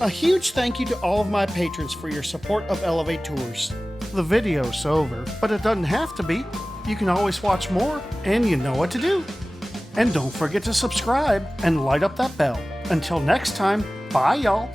A huge thank you to all of my patrons for your support of elevaTOURS. The video's over, but it doesn't have to be. You can always watch more, and you know what to do. And don't forget to subscribe and light up that bell. Until next time, bye y'all.